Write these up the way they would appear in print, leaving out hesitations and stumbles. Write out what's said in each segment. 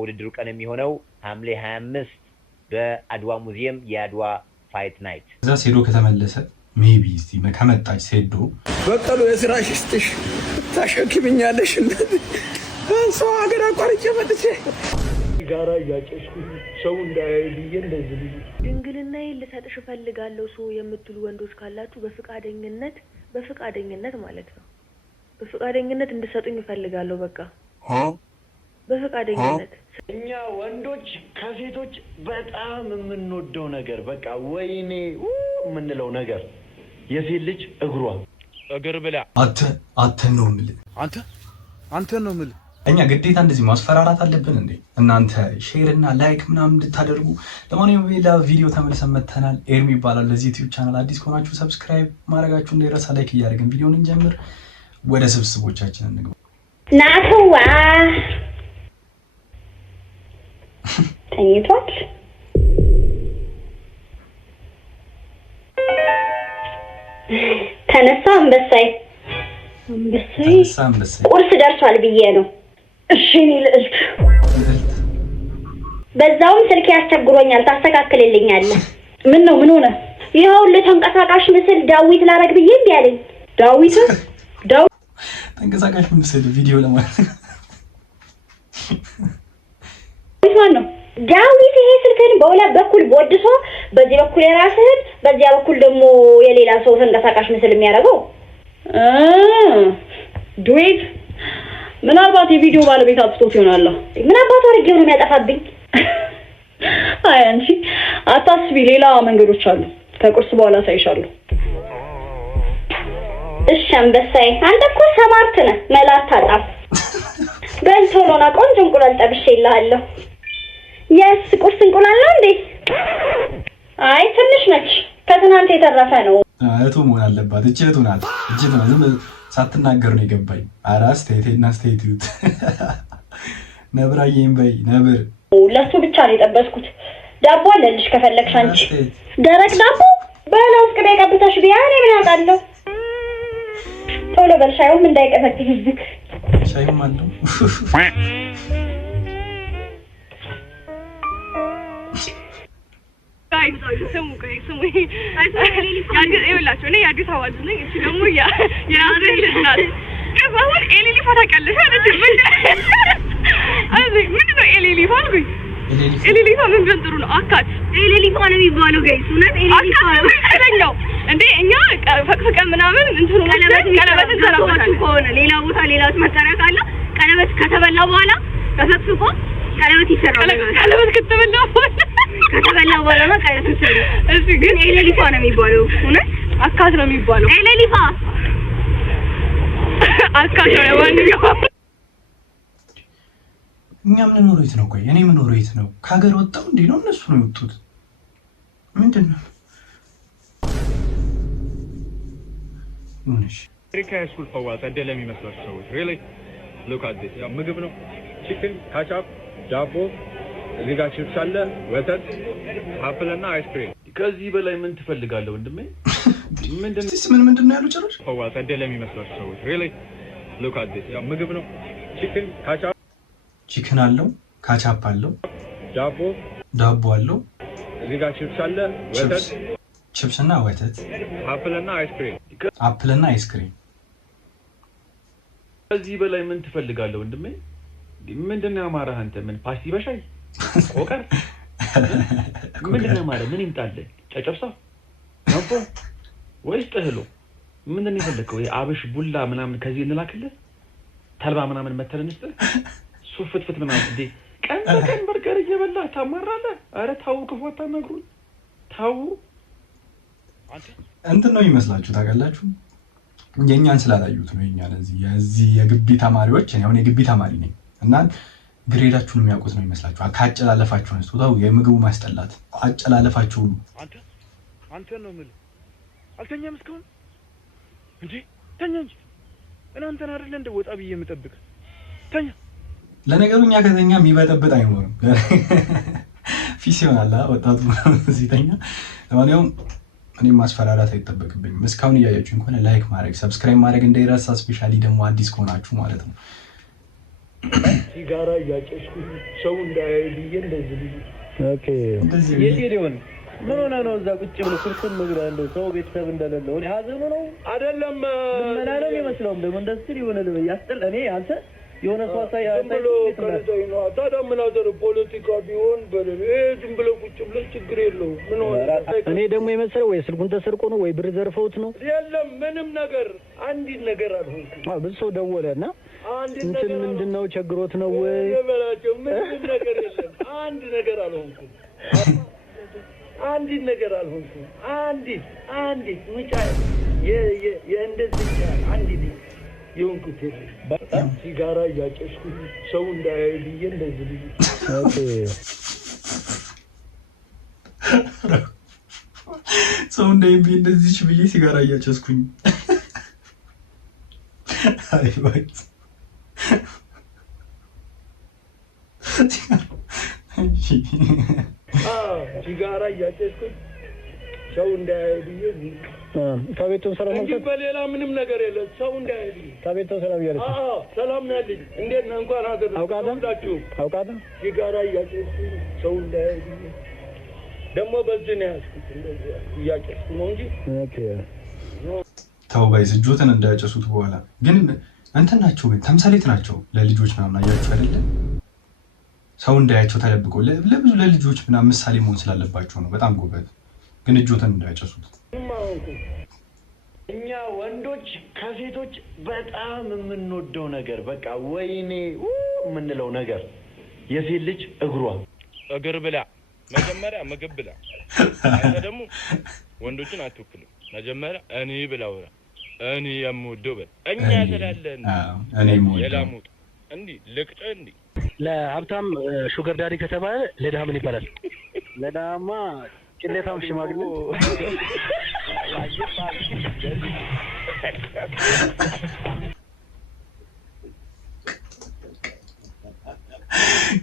ውድድሩ ቀን የሚሆነው ሐምሌ 25 በአድዋ ሙዚየም የአድዋ ፋይት ናይት። እዛ ሴዶ ከተመለሰ ሜቢ እስቲ ከመጣች ሴዶ በቀሉ የስራሽ ይስጥሽ ታሸክምኛለሽ እንደዚህ ሰው ሀገር አቋርጬ መጥቼ ጋራ እያጨስኩ ሰው እንዳያይ ብዬ እንደዚህ ድንግልናዬን ልሰጥሽ እፈልጋለሁ ሰው የምትሉ ወንዶች ካላችሁ በፍቃደኝነት ማለት ነው። በፍቃደኝነት እንድሰጡኝ እፈልጋለሁ። በቃ በፍቃደኝነት እኛ ወንዶች ከሴቶች በጣም የምንወደው ነገር በቃ ወይኔ የምንለው ነገር የሴት ልጅ እግር ብላ አንተ ነው የምልህ አንተ ነው የምልህ። እኛ ግዴታ እንደዚህ ማስፈራራት አለብን እንዴ? እናንተ ሼር እና ላይክ ምናምን እንድታደርጉ። ለማንኛውም ሌላ ቪዲዮ ተመልሰን መተናል። ኤርሚ ይባላል። ለዚህ ዩቲዩብ ቻናል አዲስ ከሆናችሁ ሰብስክራይብ ማድረጋችሁ እንዳይረሳ። ላይክ እያደረግን ቪዲዮውን እንጀምር። ወደ ስብስቦቻችን እንግባ። ናቱዋ ተኝቷል። ተነሳ አንበሳይ ቁርስ ደርሷል ብዬ ነው። እሺ እኔ ልዕልት በዛውም ስልክ ያስቸግሮኛል ታስተካክልልኛለህ? ምን ሆነ? ይኸው ለተንቀሳቃሽ ምስል ዳዊት ላረግ ብዬ እንዴ ያለኝ። ዳዊት ተንቀሳቃሽ ምስል ቪዲዮ ለማለት ነው። ዳዊት ይሄ ስልክን በሁለት በኩል ቦድሶ በዚህ በኩል የራስህን በዚያ በኩል ደግሞ የሌላ ሰው ተንቀሳቃሽ ምስል የሚያደርገው ዱዌት ምናልባት የቪዲዮ ባለቤት አጥቶት ይሆናል። ምን አባቱ አድርጌው ነው የሚያጠፋብኝ? አይ አንቺ አታስቢ፣ ሌላ መንገዶች አሉ። ከቁርስ በኋላ ሳይሻለሁ። እሺ አንበሳዬ፣ አንተ እኮ ሰማርት ነህ፣ መላ አታጣም። በል ቶሎ ና፣ ቆንጆ እንቁላል ጠብሼልሃለሁ። የስ ቁርስ እንቁላል ነው እንዴ? አይ ትንሽ ነች፣ ከትናንት የተረፈ ነው። እህቱ መሆን አለባት። እህቱ ናት። ዝም ሳትናገር ነው የገባኝ። አራስ ተይቴና ስተይቱት ነብራዬም በይ ነብር። ለሱ ብቻ ነው የጠበስኩት። ዳቦ አለልሽ ከፈለግሽ አንቺ። ደረቅ ዳቦ በለውስ ቅቤ ቀብተሽ ቢያኔ ምን አውቃለሁ። ቶሎ በል ሻዩም እንዳይቀዘቅዝብክ። ሻዩም አለው። ስሙ ይኸውላችሁ፣ እኔ የአዲስ አበባ ልጅ ነኝ። እቺ ደግሞ የናዝሬት ልጅ ናት። ከዛ አሁን ኤሌሊፋ ታውቂያለሽ አይደል? ምንድን ነው ኤሌሊፋ አልኩኝ። ኤሌሊፋ ምን ቢሆን ጥሩ ነው? አካት ኤሌሊፋ ነው የሚባለው። ጋይስ እውነት ኤሌሊፋ ነው እንዴ? እኛ ፈቅፍቀን ምናምን እንትኑ ቀለበት እንሰራበታለን ከሆነ ሌላ ቦታ ሌላ መጠሪያ ካለ ቀለበት ከተበላ በኋላ ተፈቅፍቆ ቀለበት ይሰራል። ቀለበት ከተበላ በኋላ ነው ቀለበት ይሰራል። እሺ ግን ኤሌሊፋ ነው የሚባለው። እውነት አካት ነው የሚባለው። ኤሌሊፋ አካት ነው ያወንየው። እኛ ምን ኖሬት ነው? ቆይ እኔ ምን ኖሬት ነው? ከሀገር ወጣው እንዴ ነው? እነሱ ነው የወጡት። ምንድነው? ምንሽ አሜሪካ ስኩል ፈዋት አይደለ የሚመስላችሁ ሰዎች really look at this። ያ ምግብ ነው። ቺክን፣ ካቻፕ፣ ዳቦ፣ እዚህ ጋር ቺፕስ አለ፣ ወተት፣ አፕል እና አይስክሪም። ከዚህ በላይ ምን ትፈልጋለህ ወንድሜ? ምንድነው ያሉ ጨረሽ? ፈዋት አይደለ የሚመስላችሁ ሰዎች really look at this። ያ ምግብ ነው። ቺክን፣ ካቻፕ ቺክን አለው፣ ካቻፕ አለው፣ ዳቦ አለው፣ እዚህ ጋር ቺፕስ አለ፣ ወተት፣ ቺፕስ እና ወተት፣ አፕል እና አይስክሪም። ከዚህ በላይ ምን ትፈልጋለህ ወንድሜ? ምንድነው ያማረህ አንተ? ምን ፓስቲ በሻይ ቆቀር? ምንድነው ያማረህ? ምን ይምጣልህ? ጨጨብሳ ነፎ ወይስ ጥህሎ? ምንድነው የፈለከው? አብሽ ቡላ ምናምን ከዚህ እንላክልህ? ተልባ ምናምን መተረንስተ ሱፍትፍት ምናምን እንዴ? ቀን በቀን በርገር እየበላህ ታማራለህ? አረ ታው ክፉ አታናግሩኝ ታው። እንትን ነው ይመስላችሁ ታውቃላችሁ? የኛን ስላላዩት ነው። የኛን እዚህ የግቢ ተማሪዎች እኔ አሁን የግቢ ተማሪ ነኝ እና ግሬዳችሁን የሚያውቁት ነው ይመስላችሁ። ካጨላለፋችሁ ነው ስጦታው የምግቡ ማስጠላት አጨላለፋችሁ ሁሉ አንተ ነው የምልህ። አልተኛም እስካሁን እንዴ? ተኛ እንጂ እናንተን አይደለ እንደ ወጣ ብዬ የምጠብቅ ተኛ። ለነገሩ እኛ ከተኛ የሚበጠብጥ አይኖርም። ፊስ ይሆናል ወጣቱ ሲተኛ። ለማንኛውም እኔም ማስፈራራት አይጠበቅብኝም። እስካሁን እያያችሁኝ ከሆነ ላይክ ማድረግ፣ ሰብስክራይብ ማድረግ እንዳይረሳ። ስፔሻሊ ደግሞ አዲስ ከሆናችሁ ማለት ነው። ሲጋራ እያጨስኩ ሰው እንዳያይ ብዬ እንደዚህ ብዬ ኦኬ የት ሄደውን ምን ሆነ ነው እዛ ቁጭ ብሎ ክርስቶስ ምግራ እንደው ሰው ቤተሰብ እንደሌለው እኔ ሀዘኑ ነው አይደለም ምናለው የሚመስለው ደግሞ እንደዚህ ይሆነ ያስጠል እኔ አንተ የሆነ ሰው አሳይ ብሎ ከልተይ ነው ታዲያ ምን አደረ ፖለቲካ ቢሆን በደል ዝም ብሎ ቁጭ ብሎ ችግር የለው ምን ሆነ እኔ ደግሞ የመሰለው ወይ ስልኩን ተሰርቆ ነው ወይ ብር ዘርፈውት ነው የለም ምንም ነገር አንዲት ነገር አልሆንኩም ብዙ ሰው ደወለና እንትን ምንድነው ቸግሮት ነው ወይ የበላቸው ምንም ነገር የለም አንድ ነገር አልሆንኩም አንዲት ነገር አልሆንኩም አንዲት ምጫ የእንደዚህ አንዲት የሆንኩት በጣም ሲጋራ እያጨስኩ ሰው እንዳያይ ብዬ እንደዚህ ብዬ ኦኬ ሰው እንዳያይ ብዬ እንደዚህ ብዬ ሲጋራ እያጨስኩኝ አይ ባይ ሲጋራ እያጨስኩኝ ሰው እንዳያይ ብዬ ከቤቱ ሰላም ነው በሌላ ምንም ነገር የለም ሰው እንዳያይ ከቤቱ ሰላም ያለች ሰላም ነው ያለኝ እንዴት ነው እንኳን አደረሳችሁ አውቃለሁ ሲጋራ እያጨስኩኝ ሰው እንዳያይ ብዬ ደግሞ በዚህ ነው ያስኩት እንደዚህ እያጨስኩ ነው እንጂ ኦኬ ተው ባይዝ እጆትን እንዳያጨሱት በኋላ ግን እንትን ናቸው ግን ተምሳሌት ናቸው ለልጆች ምናምን አያችሁ አይደለ ሰው እንዳያቸው ተደብቆ ለብዙ ለልጆች ምናምን ምሳሌ መሆን ስላለባቸው ነው በጣም ጎበዝ ግን እጆትን እንዳያጨሱት እኛ ወንዶች ከሴቶች በጣም የምንወደው ነገር በቃ ወይኔ የምንለው ነገር የሴት ልጅ እግር ብላ መጀመሪያ ምግብ ብላ አንተ ደግሞ ወንዶችን አትወክልም መጀመሪያ እኔ ብላው እኔ የምወደው በል እኛ ስላለን እኔ የምወደው የላሙት እንዴ ልቅጥ እንዴ ለሀብታም ሹገር ዳዲ ከተባለ ለድሃ ምን ይባላል ለድሃማ ቅሌታም ሽማግሌ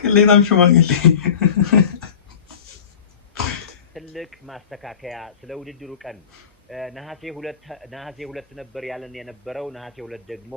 ቅሌታም ሽማግሌ ትልቅ ማስተካከያ ስለ ውድድሩ ቀን ነሐሴ 2 ነበር ያለን የነበረው ነሐሴ 2 ደግሞ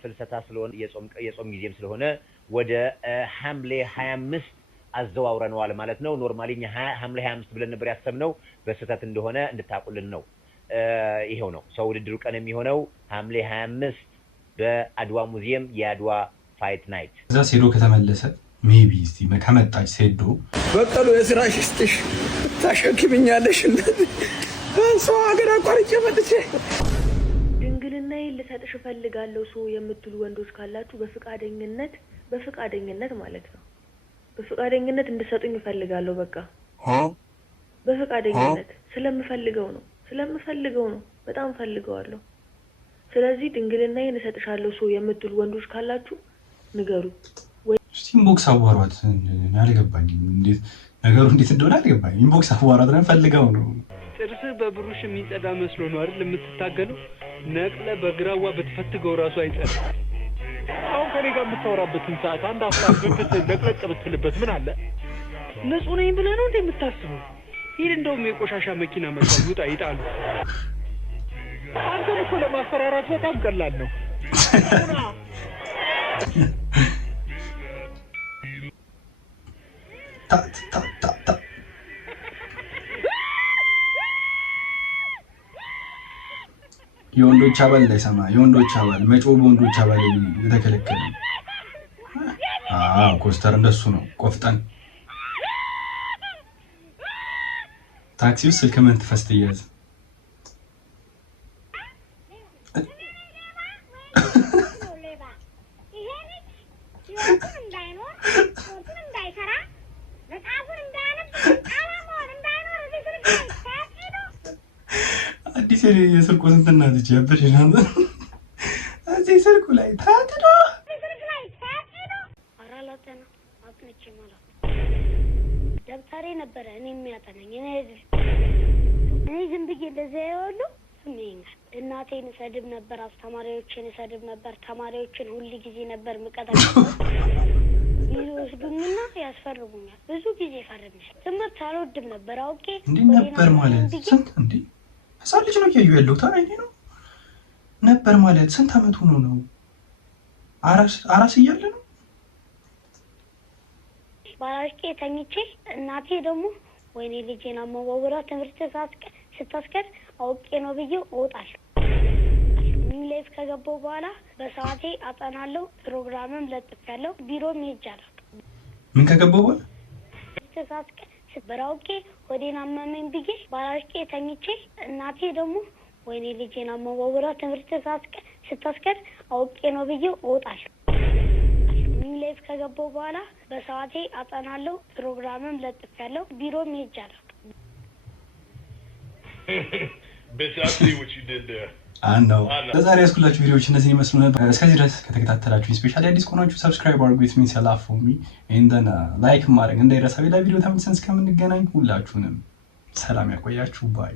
ፍልሰታ ስለሆነ የጾም ጊዜም ስለሆነ ወደ ሐምሌ 25 አዘዋውረነዋል ማለት ነው ኖርማሊ ሐምሌ 25 ብለን ነበር ያሰብነው በስተት እንደሆነ እንድታቁልን ነው ይሄው ነው ሰው ውድድሩ ቀን የሚሆነው ሐምሌ 25 በአድዋ ሙዚየም የአድዋ ፋይት ናይት እዛ ሴዶ ከተመለሰ ሜቢ እስቲ ከመጣች ሴዶ በቀሉ የስራሽ ይስጥሽ ታሸክምኛለሽ እንደዚህ ሰው ሀገር አቋርጬ መጥቼ ድንግልናዬን ልሰጥሽ እፈልጋለሁ ሰው የምትሉ ወንዶች ካላችሁ በፍቃደኝነት ማለት ነው በፍቃደኝነት እንድሰጡኝ እፈልጋለሁ በቃ በፍቃደኝነት ስለምፈልገው ነው በጣም ፈልገዋለሁ ስለዚህ ድንግልናዬን እሰጥሻለሁ ሰው የምትሉ ወንዶች ካላችሁ ንገሩ እስቲ ኢንቦክስ አዋሯት አልገባኝም እንዴት ነገሩ እንዴት እንደሆነ አልገባኝም ኢንቦክስ አዋሯት ነው ፈልገው ነው ጥርስ በብሩሽ የሚጸዳ መስሎ ነው አይደል የምትታገለው ነቅለ በግራዋ በተፈትገው ራሱ አይጸዳ አሁን ከኔ ጋር የምታወራበትን ሰዓት አንድ አፍታ ነቅለጥ ብትልበት ምን አለ ንጹህ ነኝ ብለህ ነው እንዴ የምታስበው ይሄ እንደውም የቆሻሻ መኪና መስሎ ይውጣ ይጣሉ አንተ እኮ ለማፈራራት በጣም ቀላል ነው ታ የወንዶች አባል ላይ ሰማ የወንዶች አባል መጮህ በወንዶች አባል የተከለከለ ኮስተር እንደሱ ነው ቆፍጠን ታክሲ ውስጥ ስልክ ምን ትፈስትያዝ አዲስ የስልኩ ስንት እናትች ያበሽናል እዚህ ስልኩ ላይ ታጥዶ አራላተና አጥንቼ ማለት ደብተሬ ነበረ እኔ የሚያጠናኝ እኔ ዝም ብዬ እንደዚህ ያወሉ ስሜኛል እናቴን ሰድብ ነበር አስተማሪዎችን ሰድብ ነበር ተማሪዎችን ሁሉ ጊዜ ነበር መቀጣጣው ይወስዱኝና ያስፈርሙኛል ብዙ ጊዜ ፈርምሽ ትምህርት አልወድም ነበር አውቄ እንዴ ነበር ማለት ስንት እንዴ ህፃን ልጅ ነው እያዩ ያለው ታዲያ ነው ነበር ማለት ስንት አመት ሆኖ ነው አራስ እያለ ነው ባላሽቄ ተኝቼ እናቴ ደግሞ ወይኔ ልጄና መዋወራ ትምህርት ስታስቀር አውቄ ነው ብዬ እወጣለሁ። ላይፍ ከገባሁ በኋላ በሰዓቴ አጠናለሁ። ፕሮግራምም ለጥፌያለሁ። ቢሮም ሄጃለሁ። ምን ከገባሁ በኋላ በራውቄ ወዴን አመመኝ ብዬ ባላሽቄ ተኝቼ እናቴ ደግሞ ወይኔ ልጄና መዋወራ ትምህርት ስታስቀር አውቄ ነው ብዬ እወጣለሁ። ላይፍ ከገባሁ በኋላ በሰዓቴ አጠናለሁ። ፕሮግራምም ለጥፌያለሁ። ቢሮም ሄጃለሁ። ለዛሬ ያስኩላችሁ ቪዲዮዎች እነዚህ ይመስሉ ነበር። እስከዚህ ድረስ ከተከታተላችሁ ስፔሻሊ አዲስ ከሆናችሁ ሰብስክራይብ አድርጉ። ኢት ሚንስ ላፍ ፎር ሚ ኤንድ ዘን ላይክ ማድረግ እንዳይረሳ። ሌላ ቪዲዮ ተመልሰን እስከምንገናኝ ሁላችሁንም ሰላም ያቆያችሁ። ባይ